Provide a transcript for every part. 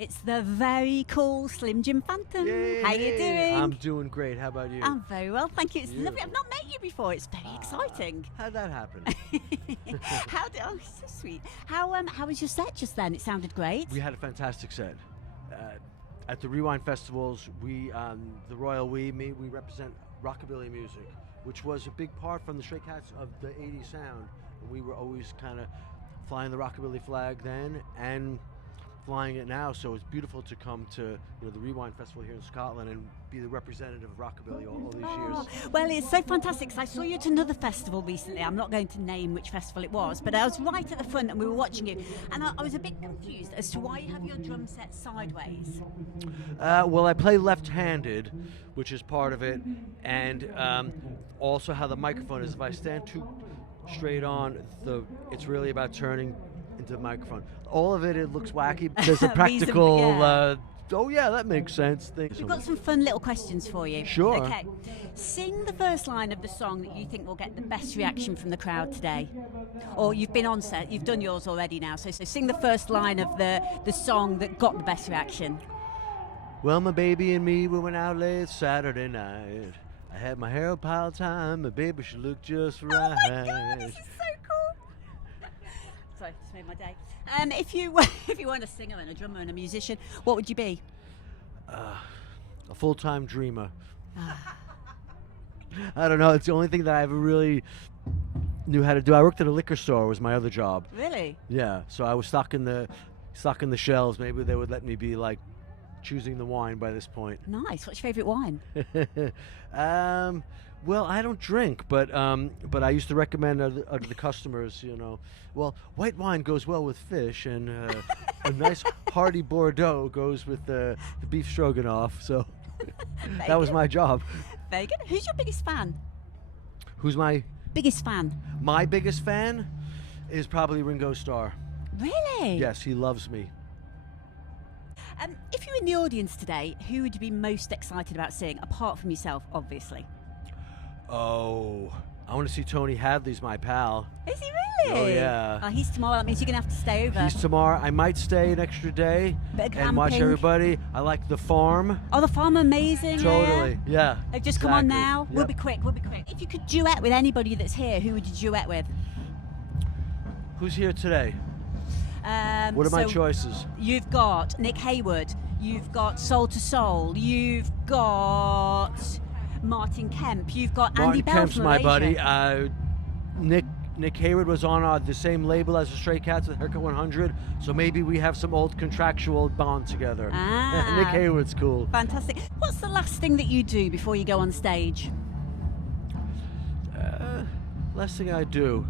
It's the very cool Slim Jim Phantom. Yay. How you doing? I'm doing great. How about you? I'm very well, thank you. It's lovely. I've not met you before. It's very exciting. How'd that happen? Oh, so sweet. How was your set just then? It sounded great. We had a fantastic set. At the Rewind Festivals, we, the Royal We represent rockabilly music, which was a big part from the Stray Cats of the 80s sound. And we were always kind of flying the rockabilly flag then and flying it now, so it's beautiful to come to the Rewind Festival here in Scotland and be the representative of rockabilly all these years. Well, it's so fantastic because I saw you at another festival recently. I'm not going to name which festival it was, but I was right at the front and we were watching you, and I was a bit confused as to why you have your drum set sideways. Well, I play left-handed, which is part of it, and also how the microphone is. If I stand too straight on, it's really about turning into the microphone. All of it looks wacky. There's a practical, oh yeah, that makes sense thing. We've got some fun little questions for you. Sure. Okay. Sing the first line of the song that you think will get the best reaction from the crowd today. Or you've been on set, you've done yours already now, so sing the first line of the song that got the best reaction. Well, my baby and me, we went out late Saturday night. I had my hair up all time, my baby, she looked just right. Oh my God, this is so cool. Sorry, just made my day. If you weren't a singer and a drummer and a musician, what would you be? A full-time dreamer. I don't know, it's the only thing that I ever really knew how to do. I worked at a liquor store, was my other job. Really? Yeah, so I was stocking the shelves. Maybe they would let me be like choosing the wine by this point. Nice. What's your favourite wine? Well, I don't drink, but I used to recommend to the customers, well, white wine goes well with fish, and a nice hearty Bordeaux goes with the beef stroganoff. So that was my job. Very good. Who's your biggest fan? Who's my biggest fan? My biggest fan is probably Ringo Starr. Really? Yes, he loves me. If you're in the audience today, who would you be most excited about seeing, apart from yourself, obviously? Oh, I want to see Tony Hadley's my pal. Is he really? Oh, yeah. Oh, he's tomorrow. That means you're going to have to stay over. He's tomorrow. I might stay an extra day and watch everybody. I like The Farm. Oh, The Farm, amazing. Totally, yeah. They've just come on now. Yep. We'll be quick. If you could duet with anybody that's here, who would you duet with? Who's here today? What are my choices? You've got Nick Hayward. You've got Soul to Soul. You've got Martin Kemp. You've got Andy Bell. Kemp's my buddy. Nick Hayward was on the same label as the Stray Cats with Haircut 100, so maybe we have some old contractual bond together. Nick Hayward's cool. Fantastic. What's the last thing that you do before you go on stage? Last thing I do.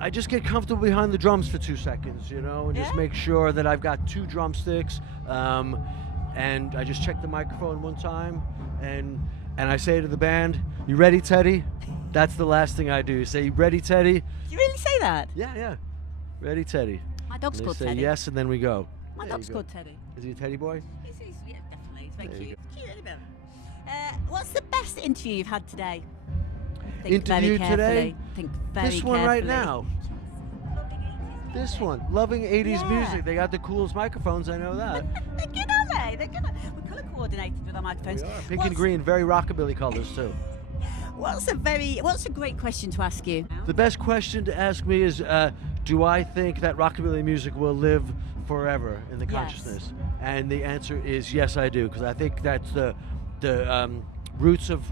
I just get comfortable behind the drums for 2 seconds, and just make sure that I've got 2 drumsticks, and I just check the microphone one time, and I say to the band, "You ready, Teddy?" That's the last thing I do. You say, "Ready, Teddy?" You really say that? Yeah. Ready, Teddy. My dog's called Teddy. Say yes, and then we go. My dog's called Teddy. Is he a teddy boy? Yeah, definitely. He's very cute. Cute little bit. What's the best interview you've had today? Think interview very today? Think very This one carefully. right now. This one. Loving 80s music. They got the coolest microphones, I know that. They're good, aren't they? They're good. We're colour coordinated with our microphones. We are. Pink and green, very rockabilly colors too. What's a great question to ask you? The best question to ask me is, do I think that rockabilly music will live forever in the consciousness? And the answer is yes, I do, because I think that's the roots of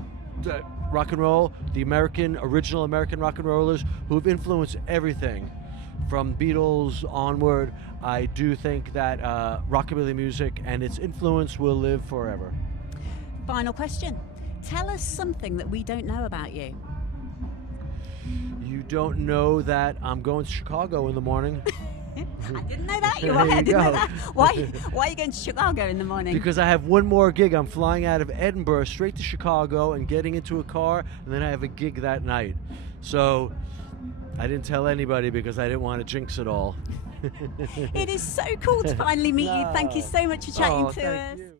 the rock and roll, the original American rock and rollers who have influenced everything from Beatles onward. I do think that rockabilly music and its influence will live forever. Final question. Tell us something that we don't know about you. You don't know that I'm going to Chicago in the morning. I didn't know that. I didn't know that. Why are you going to Chicago in the morning? Because I have one more gig. I'm flying out of Edinburgh straight to Chicago and getting into a car, and then I have a gig that night. So I didn't tell anybody because I didn't want to jinx it all. It is so cool to finally meet you. Thank you so much for chatting to us. You.